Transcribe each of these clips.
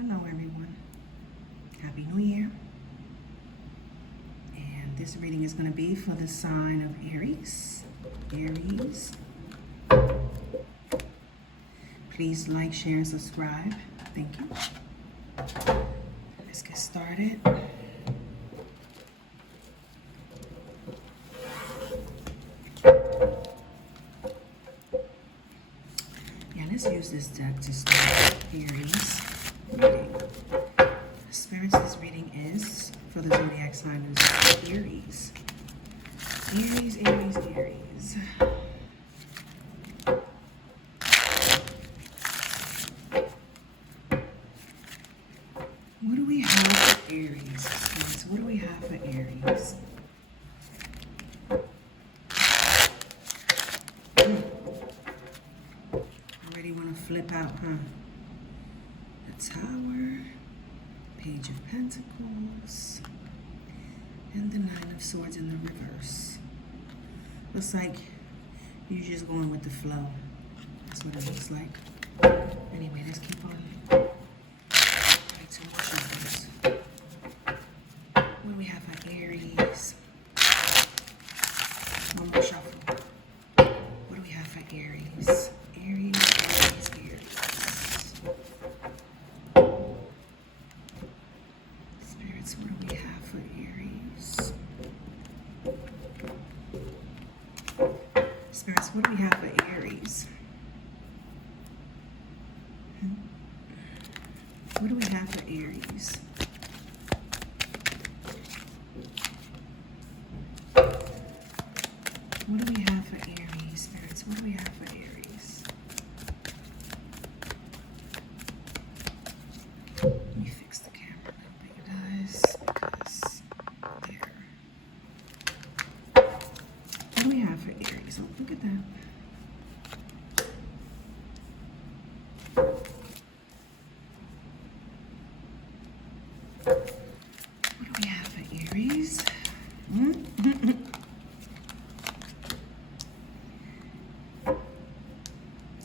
Hello everyone, Happy New Year. And this reading is going to be for the sign of Aries. Please like, share, and subscribe. Thank you. Let's get started. Yeah, let's use this deck to start Aries reading. Spirits, this reading is for the zodiac sign of Aries. Aries. What do we have for Aries? Spirits, what do we have for Aries? Already want to flip out, huh? The Tower, Page of Pentacles, and the Nine of Swords in the reverse. Looks like you're just going with the flow. That's what it looks like. Anyway, let's keep on. Right, two more shuffles. What do we have for Aries? One more shuffle. What do we have for Aries? Aries. Spirits, what do we have for Aries? Spirits, what do we have for Aries? What do we have for Aries? What do we have for Aries, spirits? What do we have for Aries? Let me fix the camera a little bit, guys, because there. What do we have for Aries? Oh, look at that. What do we have for Aries?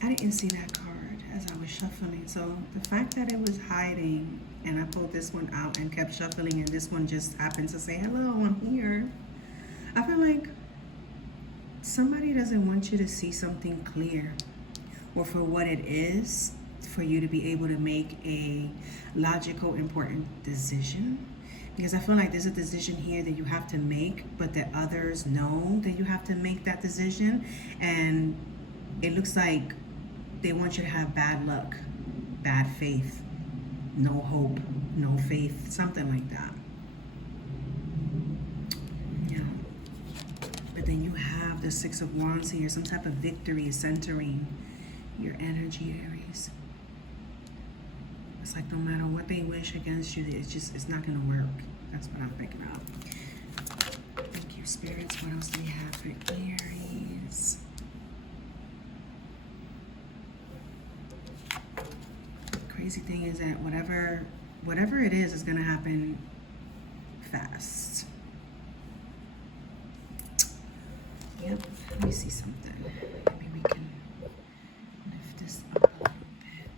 I didn't see that card as I was shuffling. So the fact that it was hiding and I pulled this one out and kept shuffling and this one just happened to say, hello, I'm here. I feel like somebody doesn't want you to see something clear or for what it is, for you to be able to make a logical, important decision. Because I feel like there's a decision here that you have to make, but that others know that you have to make that decision. And it looks like they want you to have bad luck, bad faith, no hope, no faith, something like that. Yeah. But then you have the Six of Wands here. Some type of victory is centering your energy, Aries. It's like no matter what they wish against you, it's not going to work. That's what I'm picking up. Thank you, spirits. What else do we have for Aries? Crazy thing is that whatever it is going to happen fast. Yep. Let me see something. Maybe we can lift this up a little bit.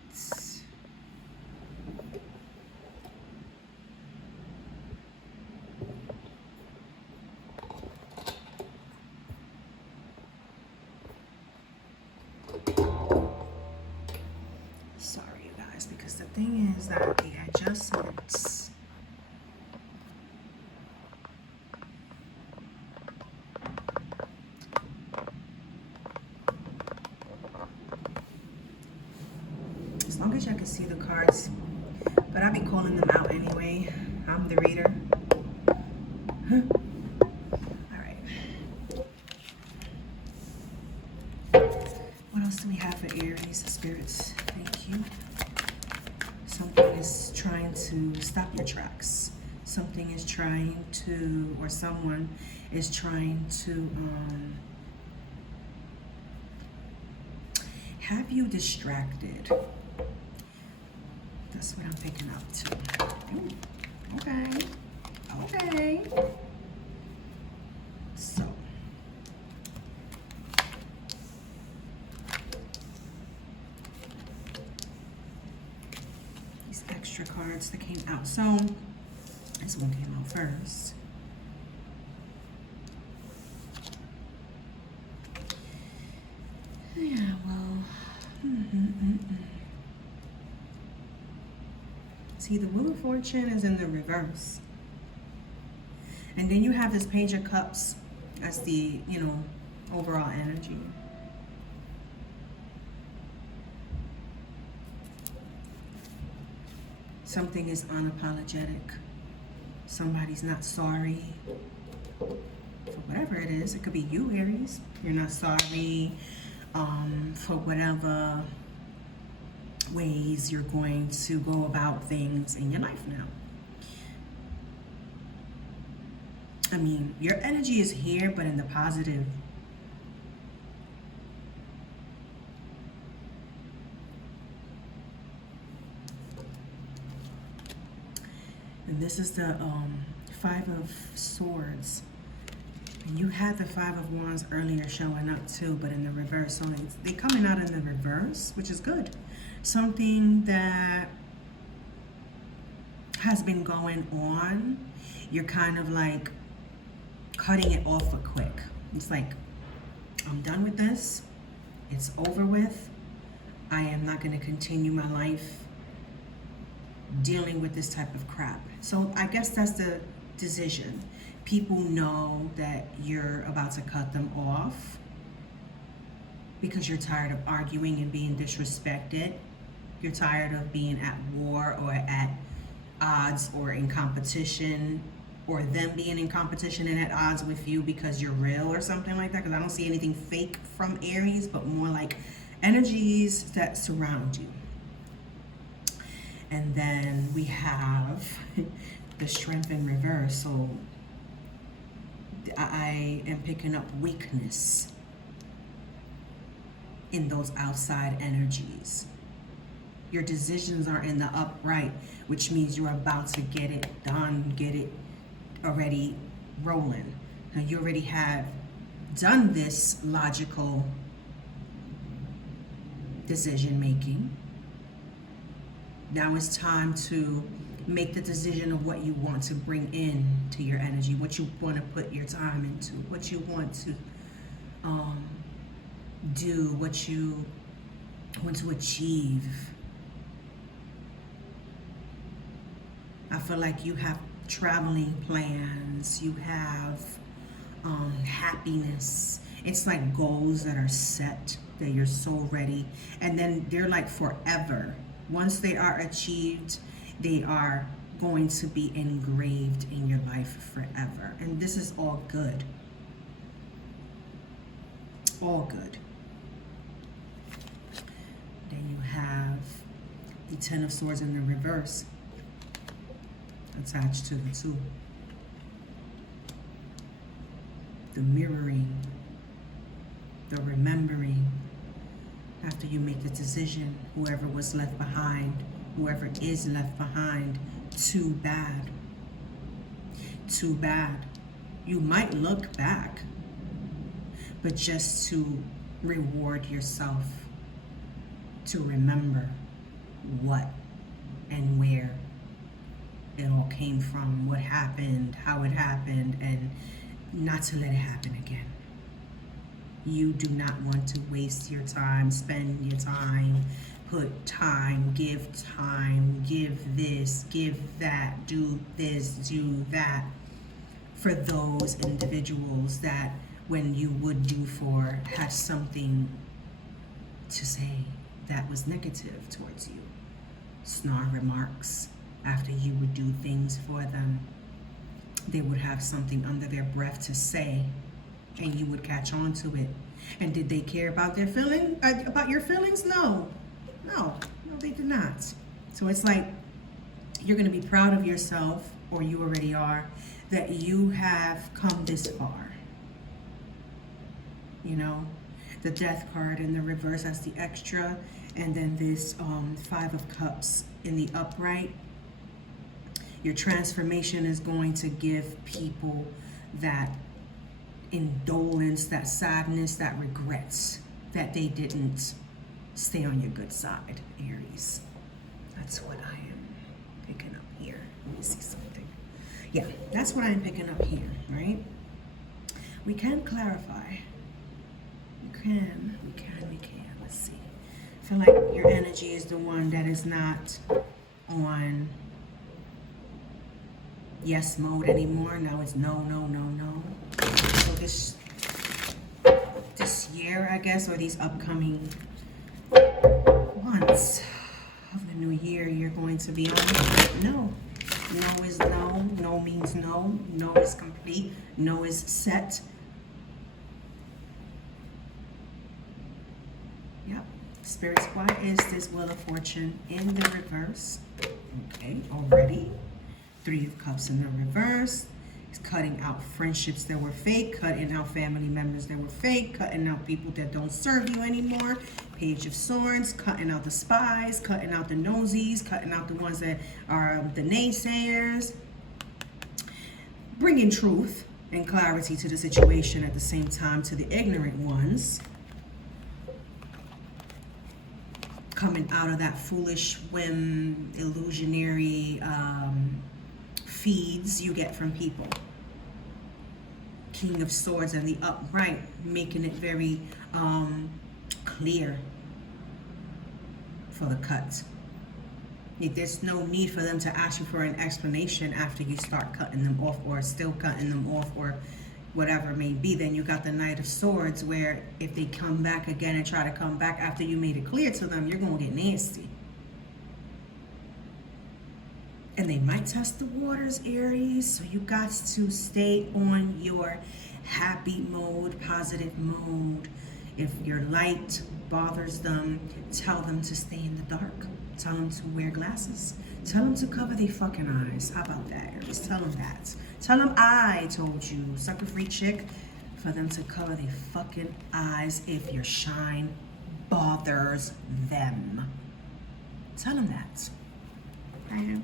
Sorry, you guys, because the thing is that the adjustments as long as y'all can see the cards, but I'll be calling them out anyway. I'm the reader. All right. What else do we have for Aries? Spirits, thank you. Something is trying to stop your tracks. Something is trying to, or someone is trying to have you distracted. That's what I'm picking up too. Ooh, okay. So these extra cards that came out. So this one came out first. Yeah, well, see, the Wheel of Fortune is in the reverse. And then you have this Page of Cups as the, overall energy. Something is unapologetic. Somebody's not sorry for whatever it is. It could be you, Aries. You're not sorry for whatever ways you're going to go about things in your life now. I mean, your energy is here, but in the positive. And this is the Five of Swords. And you had the Five of Wands earlier showing up too, but in the reverse. So they're coming out in the reverse, which is good. Something that has been going on, you're kind of like cutting it off for quick. It's like, I'm done with this. It's over with. I am not going to continue my life dealing with this type of crap. So I guess that's the decision. People know that you're about to cut them off because you're tired of arguing and being disrespected. You're tired of being at war or at odds or in competition, or them being in competition and at odds with you because you're real or something like that. Because I don't see anything fake from Aries, but more like energies that surround you. And then we have the Strength in reverse. So I am picking up weakness in those outside energies. Your decisions are in the upright, which means you're about to get it done, get it already rolling. Now you already have done this logical decision making. Now it's time to make the decision of what you want to bring in to your energy, what you want to put your time into, what you want to do, what you want to achieve. I feel like you have traveling plans, you have happiness. It's like goals that are set, that you're so ready, and then they're like forever. Once they are achieved, they are going to be engraved in your life forever. And this is all good. All good. Then you have the Ten of Swords in the reverse attached to the two. The mirroring, the remembering. After you make the decision, whoever was left behind, whoever is left behind, too bad. Too bad. You might look back, but just to reward yourself, to remember what and where it all came from, what happened, how it happened, and not to let it happen again. You do not want to waste your time, spend your time, put time, give this, give that, do this, do that, for those individuals that when you would do for had something to say that was negative towards you. Snarl remarks after you would do things for them. They would have something under their breath to say, and you would catch on to it. And did they care about their feeling, about your feelings? No, they did not. So it's like you're going to be proud of yourself, or you already are, that you have come this far. You know, the Death card in the reverse as the extra, and then this Five of Cups in the upright. Your transformation is going to give people that indolence, that sadness, that regrets that they didn't stay on your good side, Aries. That's what I am picking up here? Let me see something. Yeah, that's what I'm picking up here, right? We can clarify. We can. Let's see. I feel like your energy is the one that is not on yes mode anymore. Now it's no. So this year, I guess, or these upcoming months of the new year, you're going to be on no. No is no. No means no. No is complete. No is set. Yep. Spirits, why is this Wheel of Fortune in the reverse? Okay, already. 3 of Cups in the reverse. It's cutting out friendships that were fake, cutting out family members that were fake, cutting out people that don't serve you anymore. Page of Swords, cutting out the spies, cutting out the nosies, cutting out the ones that are the naysayers. Bringing truth and clarity to the situation at the same time to the ignorant ones. Coming out of that foolish whim, illusionary feeds you get from people. King of Swords and the upright, making it very clear for the cut. There's no need for them to ask you for an explanation after you start cutting them off, or still cutting them off, or whatever it may be. Then you got the Knight of Swords, where if they come back again and try to come back after you made it clear to them, you're going to get nasty. And they might test the waters, Aries. So you got to stay on your happy mode, positive mode. If your light bothers them, tell them to stay in the dark. Tell them to wear glasses. Tell them to cover their fucking eyes. How about that, Aries? Tell them that. Tell them I told you, sucker free chick, for them to cover their fucking eyes if your shine bothers them. Tell them that. I am.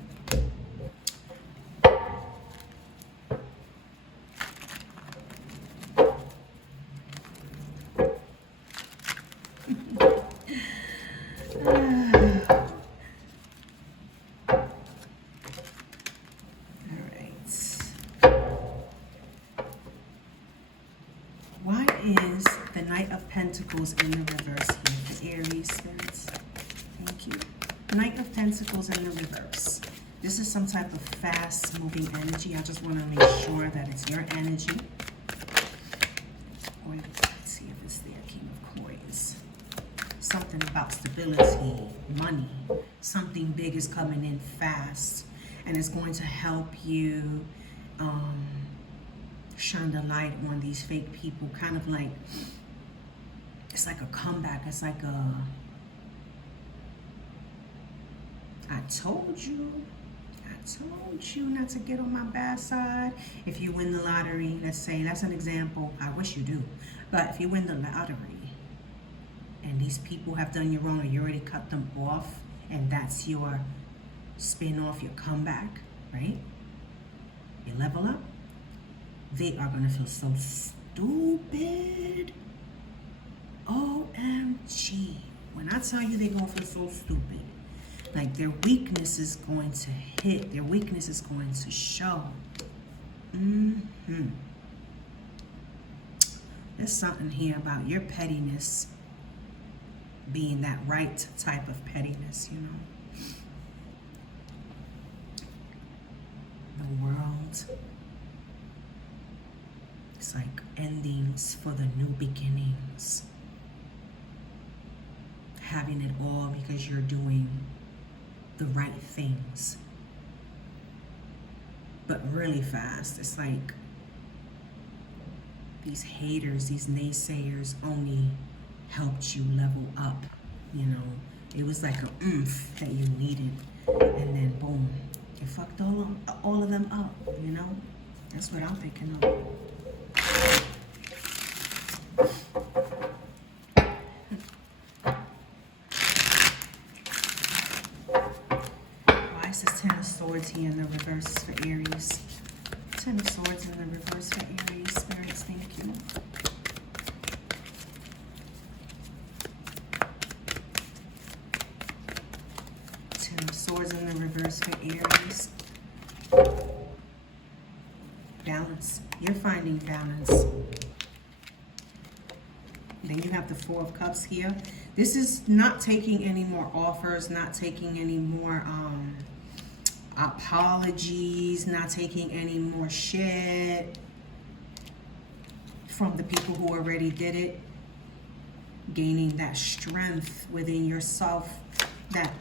Why is the Knight of Pentacles in the reverse here for Aries spirits? Thank you. Knight of Pentacles in the reverse. This is some type of fast-moving energy. I just want to make sure that it's your energy. Or let's see if it's there. King of Coins. Something about stability, money. Something big is coming in fast, and it's going to help you shine the light on these fake people. Kind of like, it's like a comeback. It's like a, I told you not to get on my bad side. If you win the lottery, let's say, that's an example. I wish you do. But if you win the lottery and these people have done you wrong, or you already cut them off, and that's your spin-off, your comeback, right? You level up. They are going to feel so stupid. OMG. When I tell you they're going to feel so stupid, like their weakness is going to hit. Their weakness is going to show. There's something here about your pettiness being that right type of pettiness, you know. The world. It's like endings for the new beginnings. Having it all because you're doing the right things. But really fast. It's like these haters, these naysayers only helped you level up, you know. It was like a oomph that you needed. And then boom, you fucked all of them up, you know. That's what I'm thinking of. Why is this Ten of Swords here in the reverse for Aries? Ten of Swords in the reverse for Aries. Spirits, thank you. Ten of Swords in the reverse for Aries. Balance. You're finding balance. Then you have the Four of Cups here. This is not taking any more offers, not taking any more apologies, not taking any more shit from the people who already did it. Gaining that strength within yourself that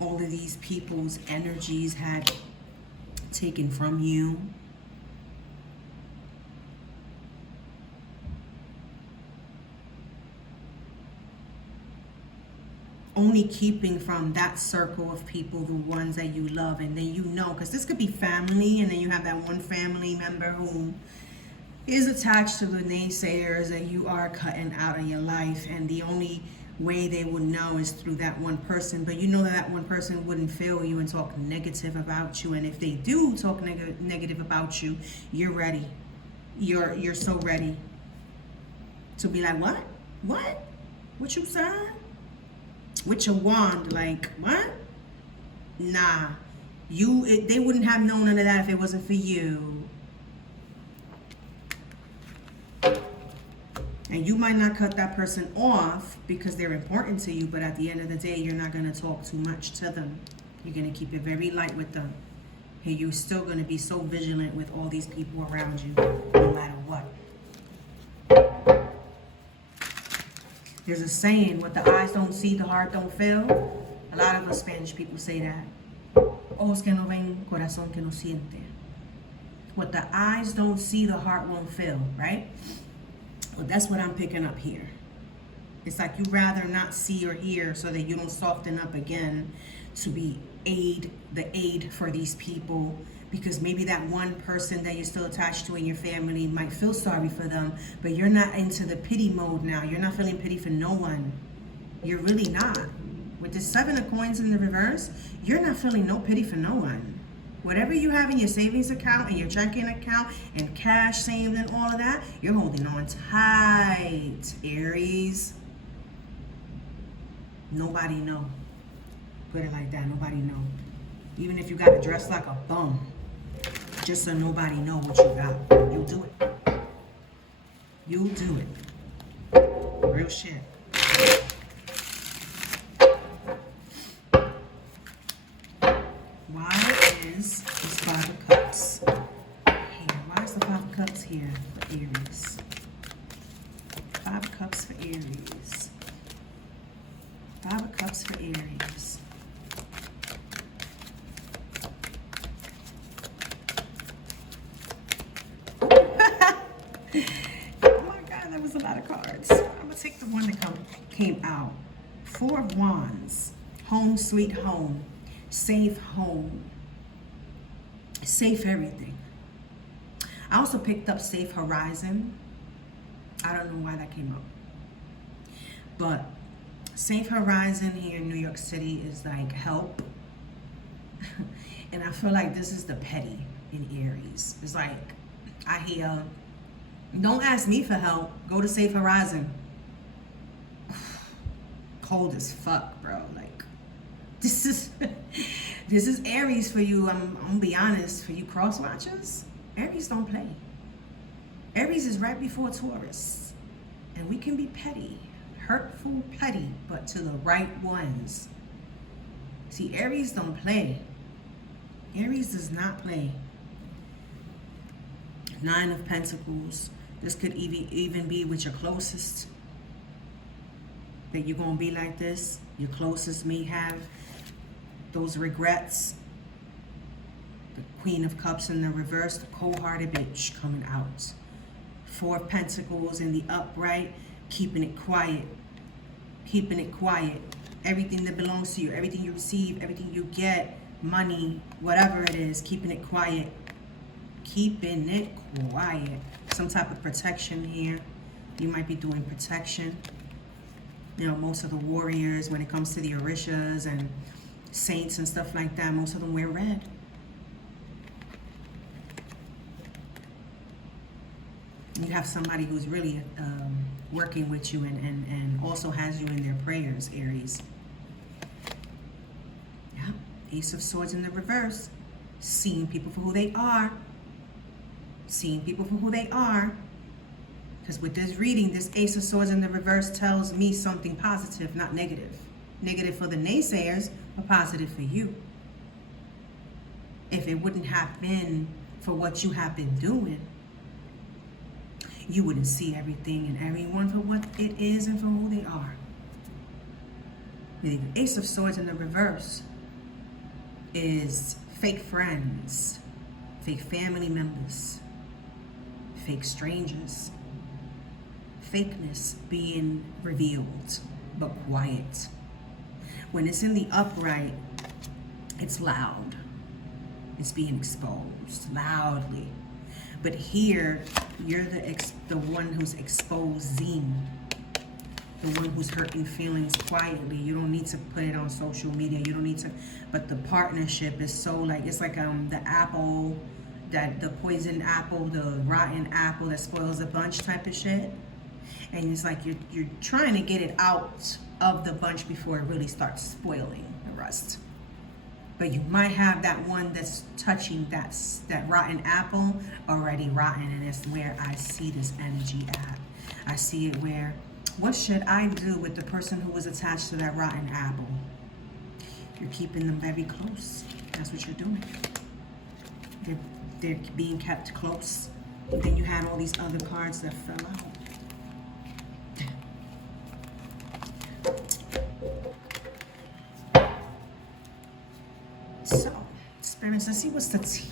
all of these people's energies had taken from you. Only keeping from that circle of people the ones that you love, and then you know, because this could be family, and then you have that one family member who is attached to the naysayers that you are cutting out of your life, and the only way they would know is through that one person. But you know that that one person wouldn't fail you and talk negative about you, and if they do talk negative about you, you're ready. You're so ready to be like, what you said? With your wand, like, what? Nah, they wouldn't have known none of that if it wasn't for you. And you might not cut that person off because they're important to you, but at the end of the day, you're not going to talk too much to them. You're going to keep it very light with them. And you're still going to be so vigilant with all these people around you, no matter what. There's a saying, what the eyes don't see, the heart don't feel. A lot of us Spanish people say that. Ojos que no ven, corazón que no siente. What the eyes don't see, the heart won't feel, right? Well, that's what I'm picking up here. It's like you'd rather not see or hear so that you don't soften up again to be the aid for these people, because maybe that one person that you're still attached to in your family might feel sorry for them, but you're not into the pity mode now. You're not feeling pity for no one. You're really not. With the Seven of Coins in the reverse, you're not feeling no pity for no one. Whatever you have in your savings account and your checking account and cash saved and all of that, you're holding on tight, Aries. Nobody know. Put it like that, nobody know. Even if you got to dress like a bum, just so nobody know what you got. You'll do it. You'll do it. Real shit. Why is this Five of Cups here? Why is the Five of Cups here for Aries? Five of Cups for Aries. Five of Cups for Aries. Oh my God, that was a lot of cards. I'm gonna take the one that came out. Four of Wands. Home sweet home. Safe home. Safe everything. I also picked up safe horizon. I don't know why that came up. But safe horizon here in New York City is like help. And I feel like this is the petty in Aries. It's like, I hear, don't ask me for help. Go to safe horizon. Cold as fuck, bro. Like, this is Aries for you. I'm gonna be honest. For you cross watchers, Aries don't play. Aries is right before Taurus. And we can be petty. Hurtful, petty, but to the right ones. See, Aries don't play. Aries does not play. Nine of Pentacles. This could even be with your closest. That you're going to be like this. Your closest may have those regrets. The Queen of Cups in the reverse. The cold-hearted bitch coming out. Four of Pentacles in the upright. Keeping it quiet. Keeping it quiet. Everything that belongs to you. Everything you receive. Everything you get. Money. Whatever it is. Keeping it quiet. Keeping it quiet. Some type of protection here. You might be doing protection. You know, most of the warriors, when it comes to the Orishas and saints and stuff like that, most of them wear red. You have somebody who's really working with you and also has you in their prayers, Aries. Yeah. Ace of Swords in the reverse. Seeing people for who they are. Seeing people for who they are. Because with this reading, this Ace of Swords in the reverse tells me something positive, not negative. Negative for the naysayers, but positive for you. If it wouldn't have been for what you have been doing, you wouldn't see everything and everyone for what it is and for who they are. The Ace of Swords in the reverse is fake friends, fake family members, fake strangers, fakeness being revealed, but quiet. When it's in the upright, it's loud. It's being exposed loudly. But here, you're the one who's exposing, the one who's hurting feelings quietly. You don't need to put it on social media. You don't need to, but the partnership is so like, it's like the apple, that the poisoned apple, the rotten apple that spoils the bunch type of shit. And it's like you're trying to get it out of the bunch before it really starts spoiling the rest. But you might have that one that's touching that rotten apple already rotten, and it's where I see this energy at. I see it where, what should I do with the person who was attached to that rotten apple? You're keeping them very close. That's what you're doing. They're being kept close. And then you had all these other cards that fell out. So, spirits, let's see what's the T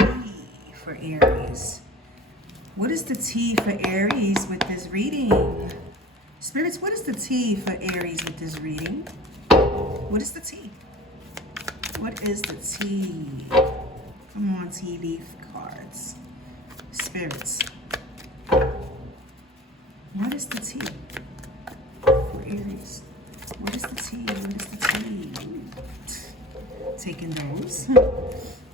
for Aries. What is the T for Aries with this reading? Spirits, what is the T for Aries with this reading? What is the T? What is the T? Come on, TV cards. Spirits. What is the T for Aries? What is the T? What is the T? Taking those.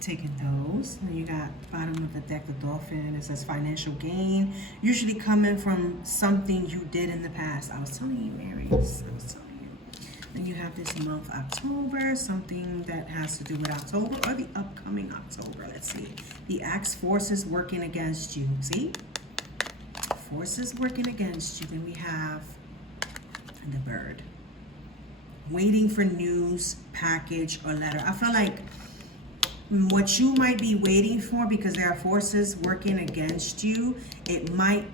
Taking those. And you got bottom of the deck, the dolphin. It says financial gain. Usually coming from something you did in the past. I was telling you, Aries. I was telling you. Then you have this month, October. Something that has to do with October or the upcoming October. Let's see. The Axe forces working against you. See? Forces working against you. Then we have the bird. Waiting for news, package, or letter. I feel like what you might be waiting for, because there are forces working against you, it might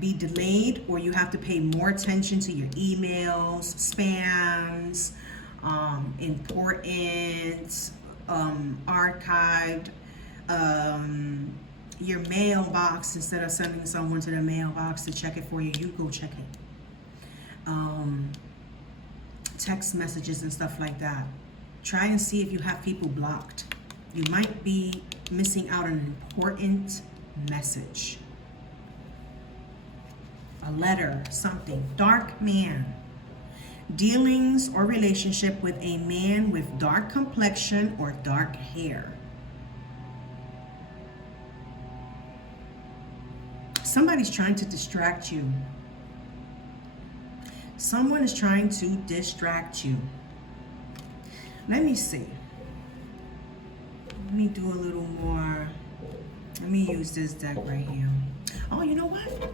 be delayed, or you have to pay more attention to your emails, spams, important, archived, your mailbox. Instead of sending someone to the mailbox to check it for you, you go check it. Text messages and stuff like that. Try and see if you have people blocked. You might be missing out on an important message. A letter, something. Dark man. Dealings or relationship with a man with dark complexion or dark hair. Somebody's trying to distract you. Someone is trying to distract you. Let me see. Let me do a little more. Let me use this deck right here. Oh, you know what?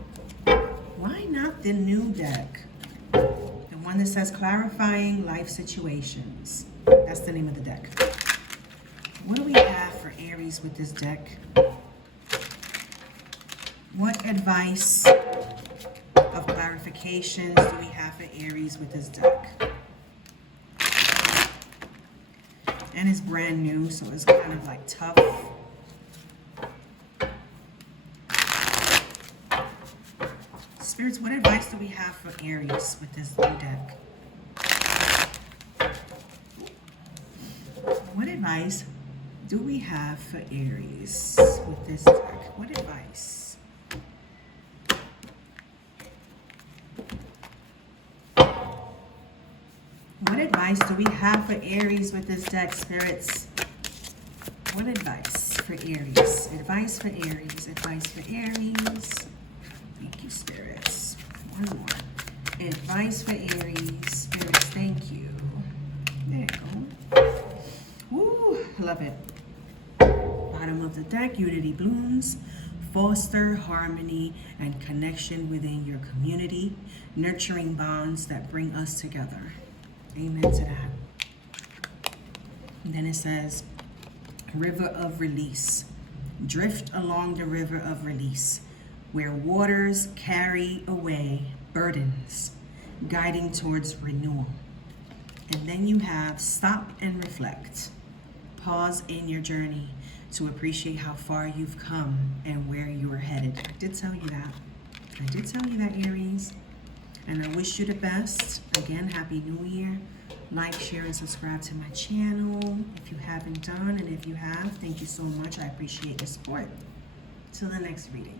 Why not the new deck? The one that says Clarifying Life Situations. That's the name of the deck. What do we have for Aries with this deck? What advice of clarifications do we have for Aries with this deck? And it's brand new, so it's kind of like tough. Spirits, what advice do we have for Aries with this new deck? What advice do we have for Aries with this deck? What advice? What advice do we have for Aries with this deck, spirits? What advice for Aries? Advice for Aries. Advice for Aries. Thank you, spirits. One more. Advice for Aries. Spirits, thank you. There you go. Woo! Love it. Bottom of the deck, unity blooms. Foster harmony and connection within your community, nurturing bonds that bring us together. Amen to that. And then it says, river of release. Drift along the river of release, where waters carry away burdens, guiding towards renewal. And then you have stop and reflect. Pause in your journey to appreciate how far you've come and where you are headed. I did tell you that. I did tell you that, Aries. And I wish you the best. Again, Happy New Year. Like, share, and subscribe to my channel if you haven't done. And if you have, thank you so much. I appreciate your support. Till the next reading.